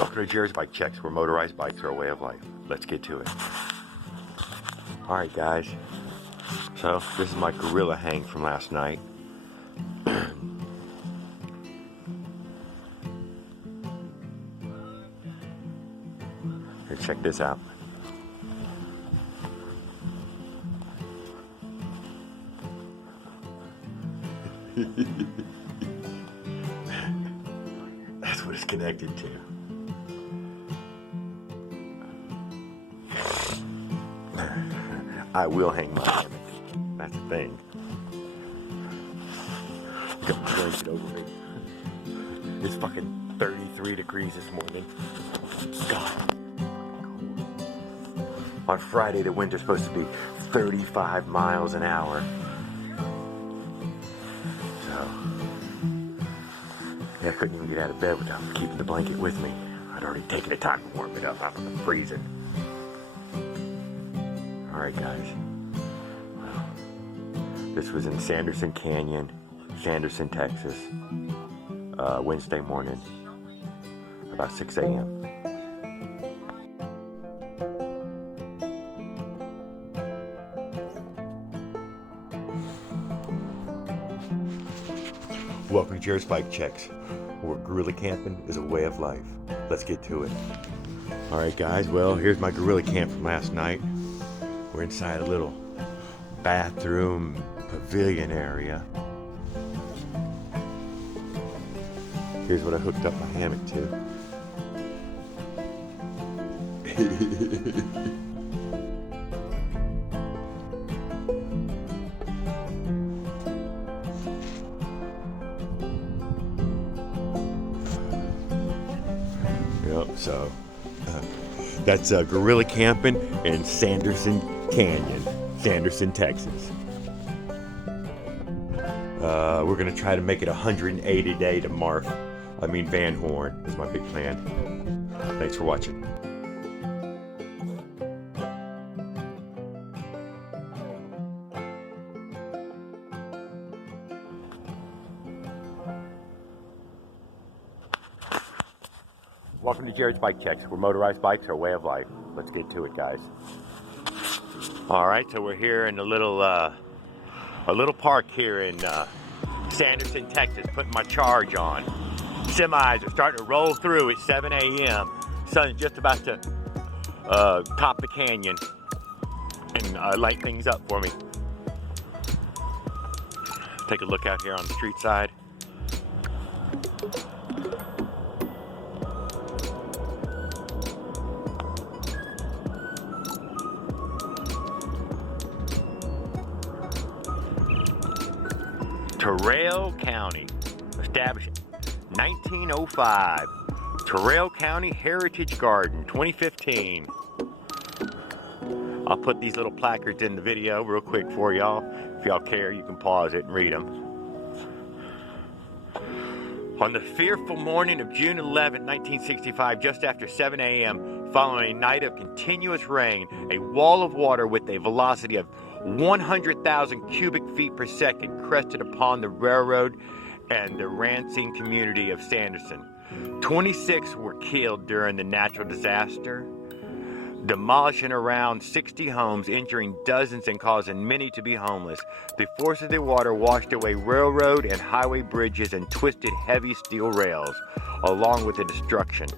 Welcome to Jared's Bike Checks, where motorized bikes are a way of life. Let's get to it. Alright guys, so this is my gorilla hang from last night. Here, check this out. That's what it's connected to. I will hang my hammock. That's the thing. Got my blanket over me. It's fucking 33 degrees this morning. God. On Friday, the wind's supposed to be 35 miles an hour. So, yeah, I couldn't even get out of bed without keeping the blanket with me. I'd already taken the time to warm it up. I'm freezing. Alright guys, well, this was in Sanderson Canyon, Sanderson, Texas, Wednesday morning, about 6 a.m. Welcome to Jared's Bike Checks, where gorilla camping is a way of life. Let's get to it. Alright guys, well, here's my gorilla camp from last night. We're inside a little bathroom pavilion area. Here's what I hooked up my hammock to. Yep, so that's gorilla camping in Sanderson Canyon, Sanderson, Texas. We're gonna try to make it 180 day to Van Horn is my big plan. Thanks for watching. Welcome to Jared's Bike Checks, where motorized bikes are a way of life. Let's get to it, guys. Alright, so we're here in a little park here in Sanderson, Texas, putting my charge on. Semis are starting to roll through at 7 a.m. Sun's just about to top the canyon and light things up for me. Take a look out here on the street side. Terrell County, established 1905. Terrell County Heritage Garden, 2015. I'll put these little placards in the video real quick for y'all. If y'all care, you can pause it and read them. On the fearful morning of June 11, 1965, just after 7 a.m., following a night of continuous rain, a wall of water with a velocity of 100,000 cubic feet per second crested upon the railroad and the Racine community of Sanderson. 26 were killed during the natural disaster, demolishing around 60 homes, injuring dozens and causing many to be homeless. The force of the water washed away railroad and highway bridges and twisted heavy steel rails, along with the destruction.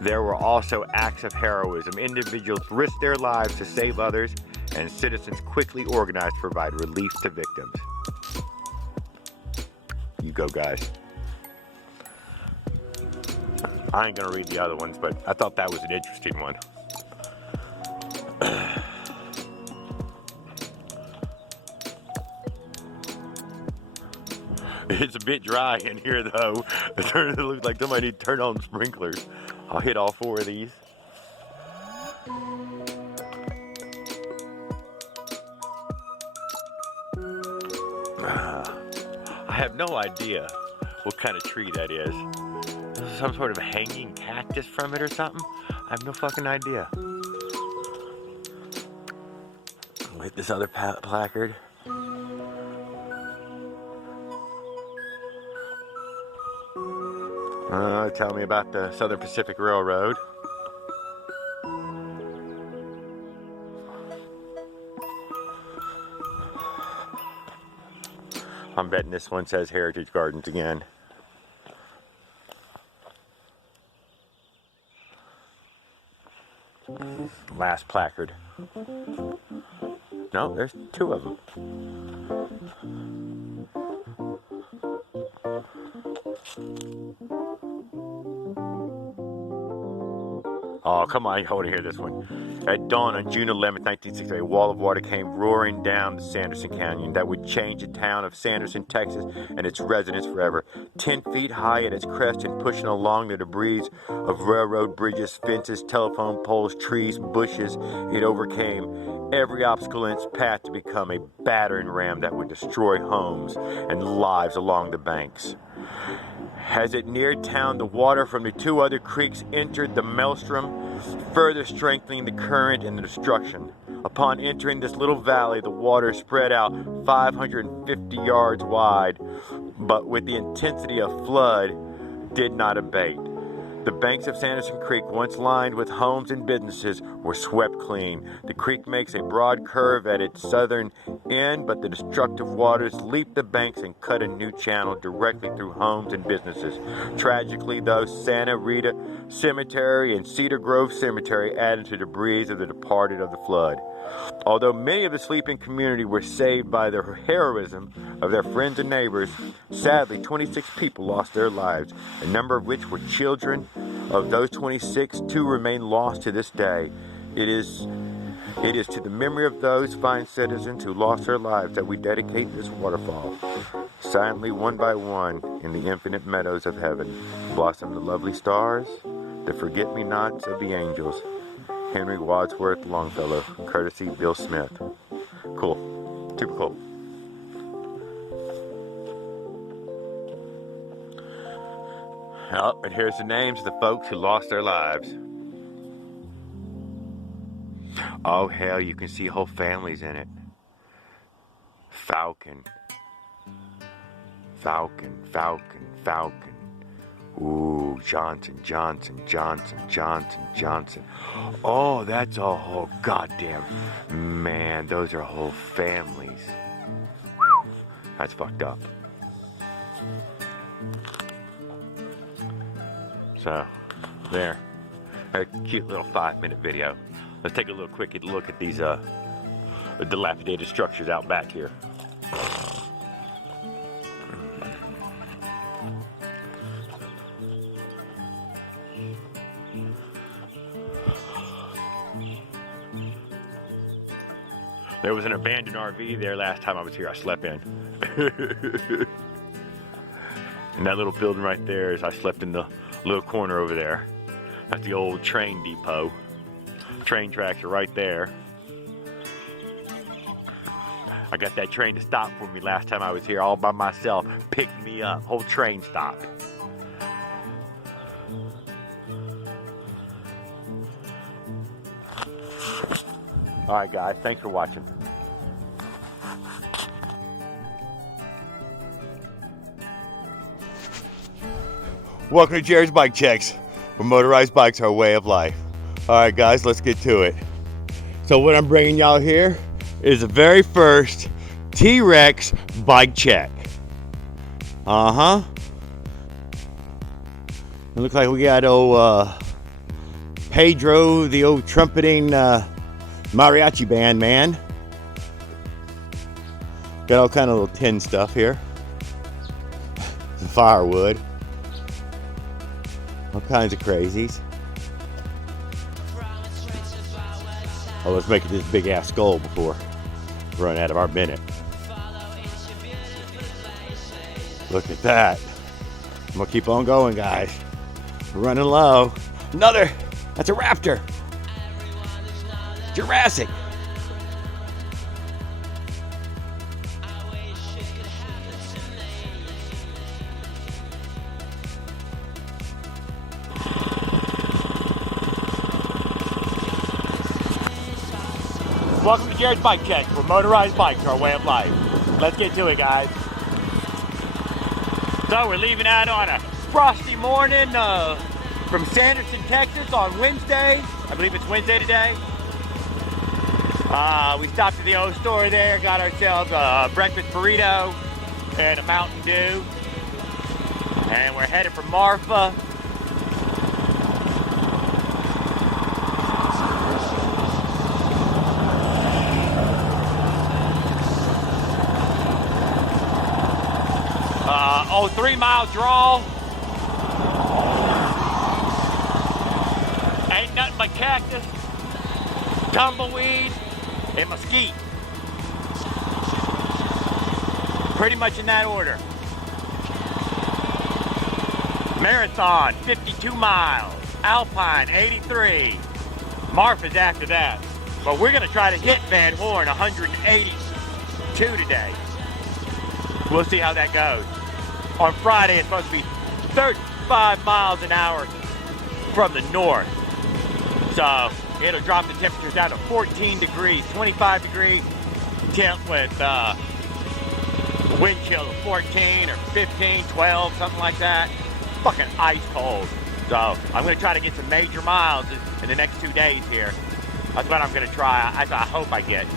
There were also acts of heroism. Individuals risked their lives to save others, and citizens quickly organized to provide relief to victims. You go, guys. I ain't gonna read the other ones, but I thought that was an interesting one. It's a bit dry in here, though. It looks like somebody needs to turn on sprinklers. I'll hit all 4 of these. I have no idea what kind of tree that is. Some sort of hanging cactus from it or something? I have no fucking idea. I'll hit this other placard. Tell me about the Southern Pacific Railroad. I'm betting this one says Heritage Gardens again. Last placard. No, there's two of them. Oh, come on, hold it here, this one. At dawn on June 11, 1968, a wall of water came roaring down the Sanderson Canyon that would change the town of Sanderson, Texas, and its residents forever. 10 feet high at its crest and pushing along the debris of railroad bridges, fences, telephone poles, trees, bushes, it overcame every obstacle in its path to become a battering ram that would destroy homes and lives along the banks. As it neared town, the water from the two other creeks entered the maelstrom, further strengthening the current and the destruction. Upon entering this little valley, the water spread out 550 yards wide, but with the intensity of flood, did not abate. The banks of Sanderson Creek, once lined with homes and businesses, were swept clean. The creek makes a broad curve at its southern end, but the destructive waters leaped the banks and cut a new channel directly through homes and businesses. Tragically, though, Santa Rita Cemetery and Cedar Grove Cemetery added to the debris of the departed of the flood. Although many of the sleeping community were saved by the heroism of their friends and neighbors, sadly 26 people lost their lives, a number of which were children. Of those 26, 2 remain lost to this day. It is to the memory of those fine citizens who lost their lives that we dedicate this waterfall. Silently, one by one, in the infinite meadows of heaven, blossom the lovely stars, the forget-me-nots of the angels. Henry Wadsworth Longfellow, courtesy Bill Smith. Cool. Super cool. Oh, and here's the names of the folks who lost their lives. Oh, hell, you can see whole families in it. Falcon. Falcon, Falcon, Falcon. Ooh, Johnson, Johnson, Johnson, Johnson, Johnson. Oh, that's a whole goddamn... Man, those are whole families. Whew. That's fucked up. So, there. A cute little 5-minute video. Let's take a little quick look at these dilapidated structures out back here. There was an abandoned RV there last time I was here. I slept in. And that little building right there is I slept in the little corner over there. That's the old train depot. Train tracks are right there. I got that train to stop for me last time I was here all by myself. Picked me up. Whole train stopped. Alright guys, thanks for watching. Welcome to Jared's Bike Checks, where motorized bikes are a way of life. Alright guys, let's get to it. So what I'm bringing y'all here is the very first T-Rex bike check. It looks like we got old Pedro, the old trumpeting mariachi band man. Got all kind of little tin stuff here. Some firewood. All kinds of crazies. Oh, let's make it this big ass skull before we run out of our minute. Look at that. I'm gonna keep on going, guys. We're running low. Another. That's a raptor. Jurassic. Welcome to Jared's Bike Checks, where motorized bikes are a way of life. Let's get to it, guys. So we're leaving out on a frosty morning from Sanderson, Texas on Wednesday. I believe it's Wednesday today. We stopped at the old store there, got ourselves a breakfast burrito and a Mountain Dew. And we're headed for Marfa. Oh, 3 mile draw. Ain't nothing but cactus, tumbleweed, and mesquite. Pretty much in that order. Marathon, 52 miles. Alpine, 83. Marfa's after that. But we're gonna try to hit Van Horn, 182 today. We'll see how that goes. On Friday, it's supposed to be 35 miles an hour from the north. So it'll drop the temperatures down to 14 degrees, 25 degree temp with wind chill of 14 or 15, 12, something like that. Fucking ice cold. So I'm gonna try to get some major miles in the next 2 days here. That's what I'm gonna try. I hope I get.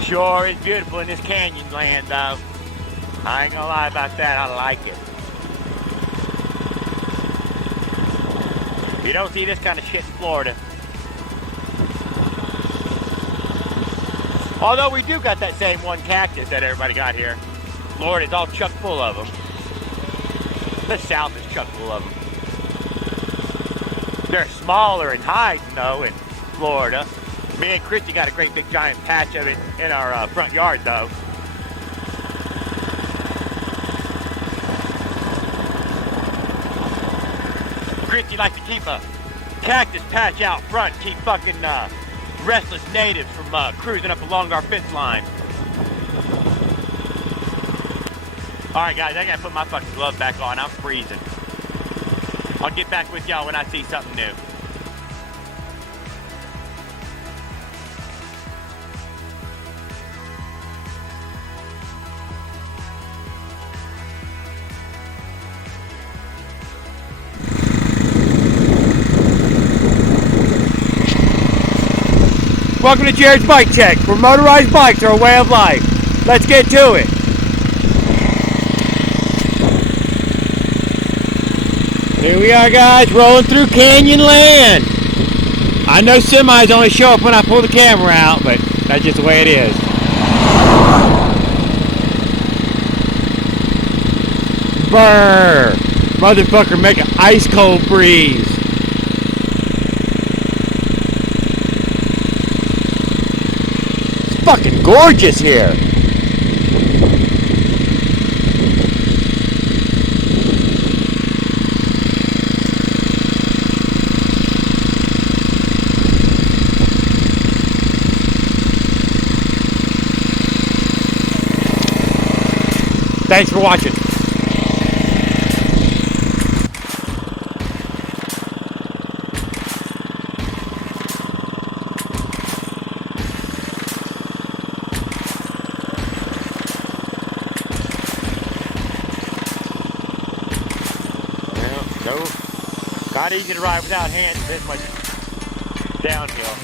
Sure is beautiful in this canyon land though. I ain't gonna lie about that, I like it. You don't see this kind of shit in Florida. Although we do got that same one cactus that everybody got here. Florida's all chuck full of them. The South is chuck full of them. They're smaller in height though in Florida. Me and Christy got a great big giant patch of it in our front yard though. Christy likes to keep a cactus patch out front, keep fucking restless natives from cruising up along our fence line. Alright guys, I gotta put my fucking glove back on, I'm freezing. I'll get back with y'all when I see something new. Welcome to Jared's Bike Check, where motorized bikes are a way of life. Let's get to it. Here we are guys, rolling through canyon land. I know semis only show up when I pull the camera out, but that's just the way it is. Brrr! Motherfucker make an ice cold breeze. Fucking gorgeous here. Thanks for watching. Not easy to ride without hands, this much downhill.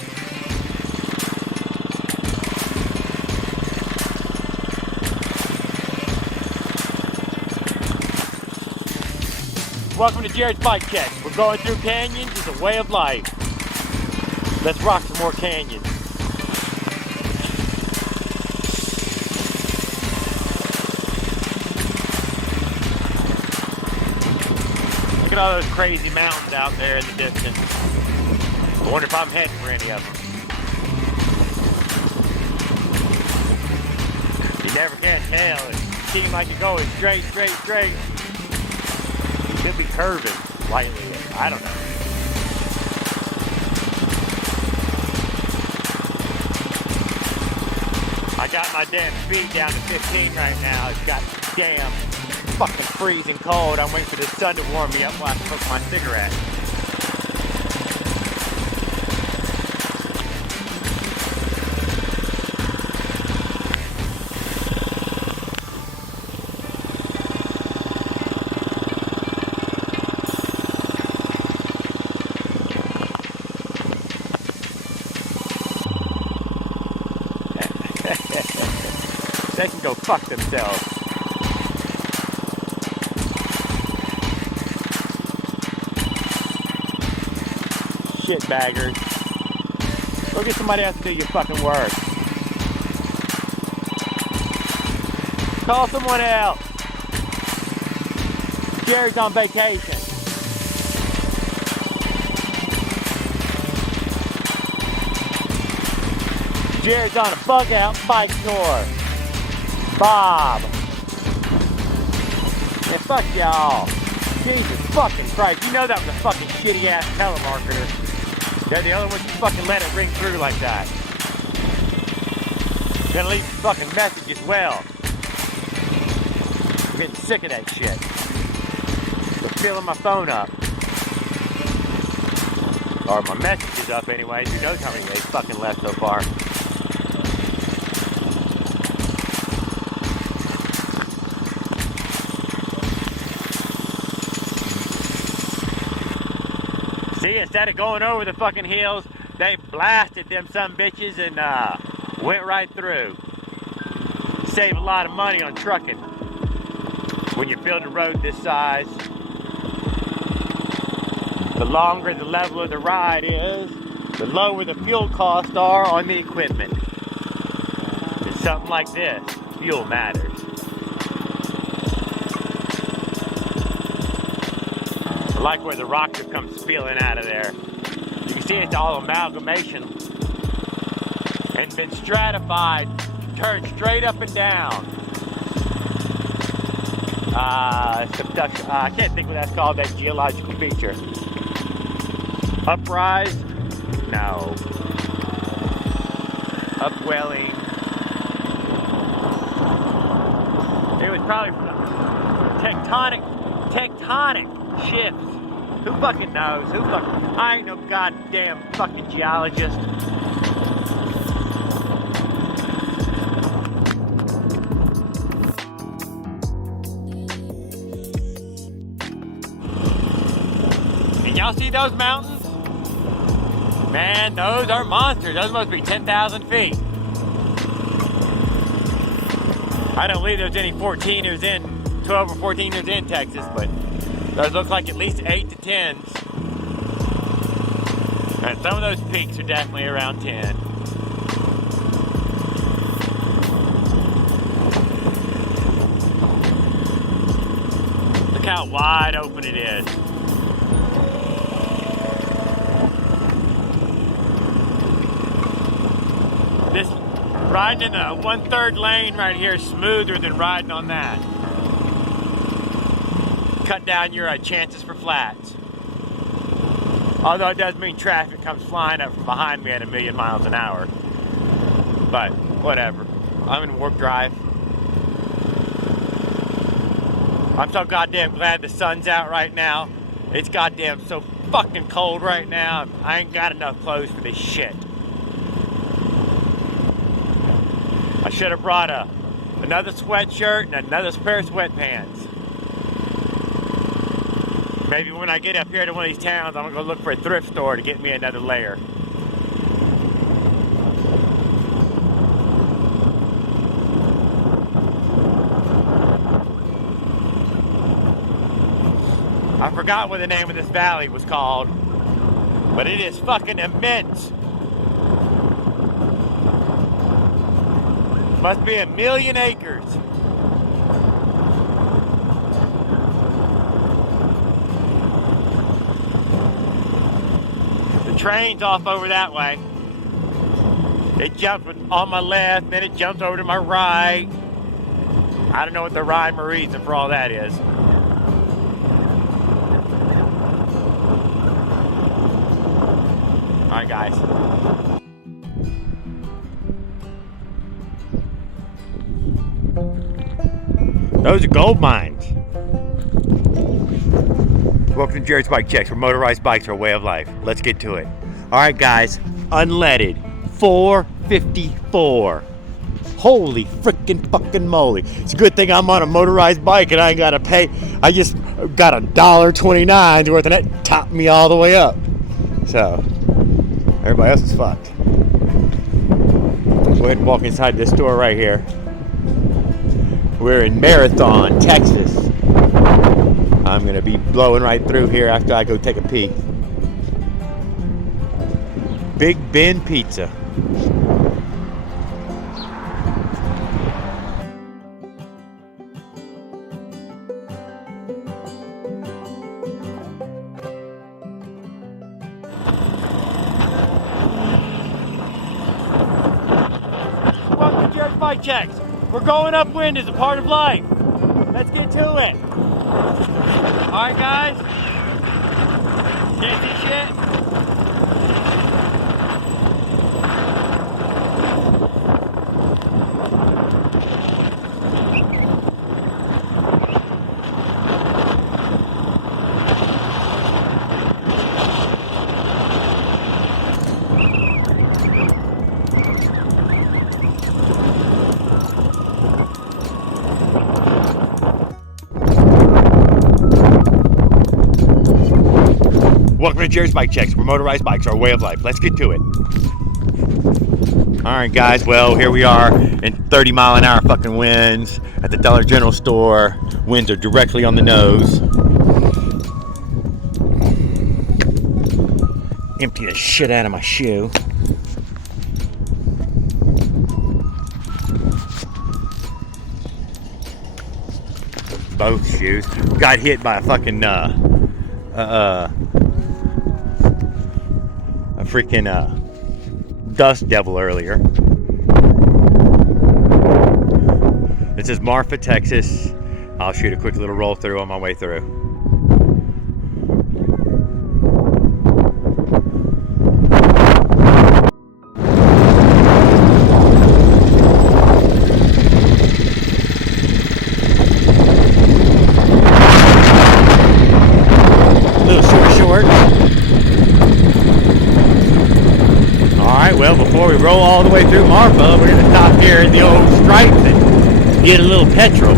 Welcome to Jared's Bike Check. We're going through canyons, it's a way of life. Let's rock some more canyons. Look at all those crazy mountains out there in the distance. I wonder if I'm heading for any of them. You never can tell. It seems like you're going straight. You could be curving slightly. I don't know. I got my damn speed down to 15 right now. It's got damn fucking freezing cold. I'm waiting for the sun to warm me up while I smoke my cigarette. They can go fuck themselves. Shitbaggers. Go get somebody else to do your fucking work. Call someone else. Jerry's on vacation. Jared's on a bug out bike tour. Bob. Yeah, fuck y'all. Jesus fucking Christ. You know that was a fucking shitty ass telemarketer. They're the only ones who fucking let it ring through like that. Gonna leave a fucking message as well. I'm getting sick of that shit. They're filling my phone up. Or my message is up anyways. Who knows how many days fucking left so far. See, instead of going over the fucking hills, they blasted them some bitches and went right through. Save a lot of money on trucking when you're building a road this size. The longer the level of the ride is, the lower the fuel costs are on the equipment. In something like this, fuel matters. I like where the rock just comes spilling out of there. You can see it's all amalgamation and been stratified, turned straight up and down. Subduction, I can't think what that's called, that geological feature. Uprise? No. Upwelling. It was probably tectonic shifts. Who fucking knows? I ain't no goddamn fucking geologist. Can y'all see those mountains? Man, those are monsters. Those must be 10,000 feet. I don't believe there's any 14ers in, 12 or 14ers in Texas, but those look like at least 8 to 10s. And some of those peaks are definitely around 10. Look how wide open it is. This riding in a 1/3 lane right here is smoother than riding on that. Cut down your chances for flats. Although it does mean traffic comes flying up from behind me at 1,000,000 miles an hour. But whatever. I'm in warp drive. I'm so goddamn glad the sun's out right now. It's goddamn so fucking cold right now. I ain't got enough clothes for this shit. I should have brought another sweatshirt and another pair of sweatpants. Maybe when I get up here to one of these towns, I'm gonna go look for a thrift store to get me another layer. I forgot what the name of this valley was called, but it is fucking immense. Must be 1,000,000 acres. The train's off over that way. It jumped on my left, then it jumped over to my right. I don't know what the rhyme or reason for all that is. Alright guys. Those are gold mines. Welcome to Jared's Bike Checks, where motorized bikes are a way of life. Let's get to it. Alright guys, unleaded, 454. Holy frickin' fucking moly. It's a good thing I'm on a motorized bike and I ain't gotta pay. I just got $1.29 worth and that topped me all the way up. So, everybody else is fucked. Let's go ahead and walk inside this store right here. We're in Marathon, Texas. I'm gonna be blowing right through here after I go take a pee. Big Ben Pizza. Welcome to Jerry's Bike Checks. We're going upwind as a part of life. Let's get to it. Alright guys. Can't see shit. Welcome to Jerry's Bike Checks, where motorized bikes are a way of life. Let's get to it. Alright guys, well here we are in 30-mile-an-hour fucking winds at the Dollar General store. Winds are directly on the nose. Empty the shit out of my shoe. Both shoes. Got hit by a fucking a freaking dust devil earlier. This is Marfa, Texas. I'll shoot a quick little roll through on my way through. Well, before we roll all the way through Marfa, we're going to stop here in the old Stripes and get a little petrol.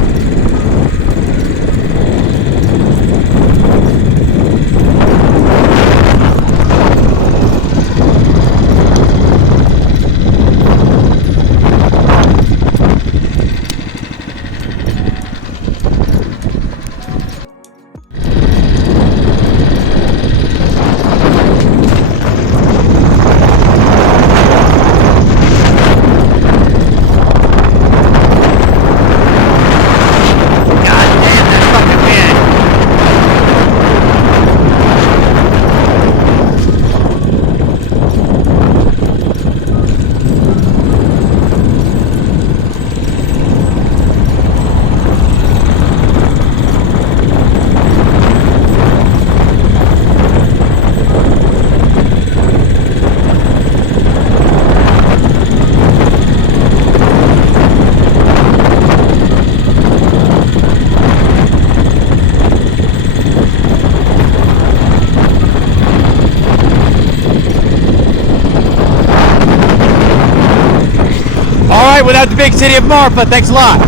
Alright, without the big city of Marfa, thanks a lot.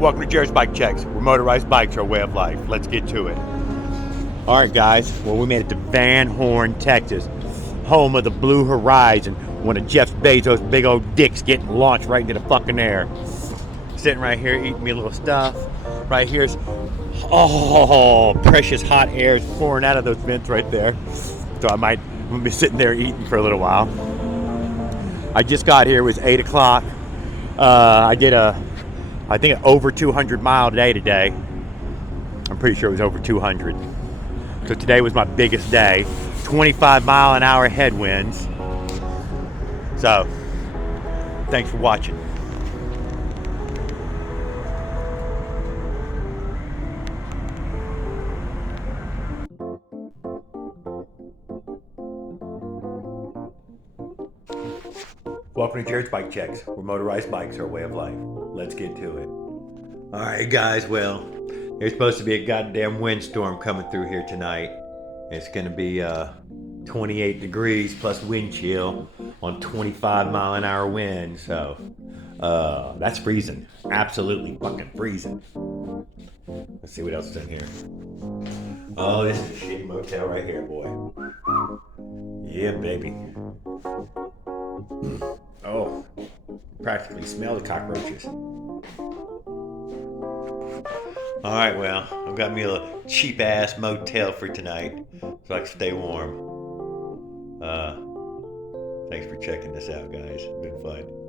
Welcome to Jerry's Bike Checks, where motorized bikes are a way of life. Let's get to it. Alright guys, well we made it to Van Horn, Texas, home of the Blue Horizon, one of Jeff Bezos' big old dicks getting launched right into the fucking air. Sitting right here eating me a little stuff. Right here's, precious hot air is pouring out of those vents right there. So I'm gonna be sitting there eating for a little while. I just got here, it was 8 o'clock. I did I think an over 200 mile day today. I'm pretty sure it was over 200. So today was my biggest day. 25-mile-an-hour headwinds. So, thanks for watching. Welcome to Jared's Bike Checks, where motorized bikes are a way of life. Let's get to it. Alright guys, well, there's supposed to be a goddamn windstorm coming through here tonight. It's gonna be 28 degrees plus wind chill on 25-mile-an-hour wind, so that's freezing. Absolutely fucking freezing. Let's see what else is in here. Oh, this is a shitty motel right here, boy. Yeah, baby. Oh, practically smell the cockroaches. All right, well, I've got me a cheap ass motel for tonight, so I can stay warm. Thanks for checking this out, guys. It's been fun.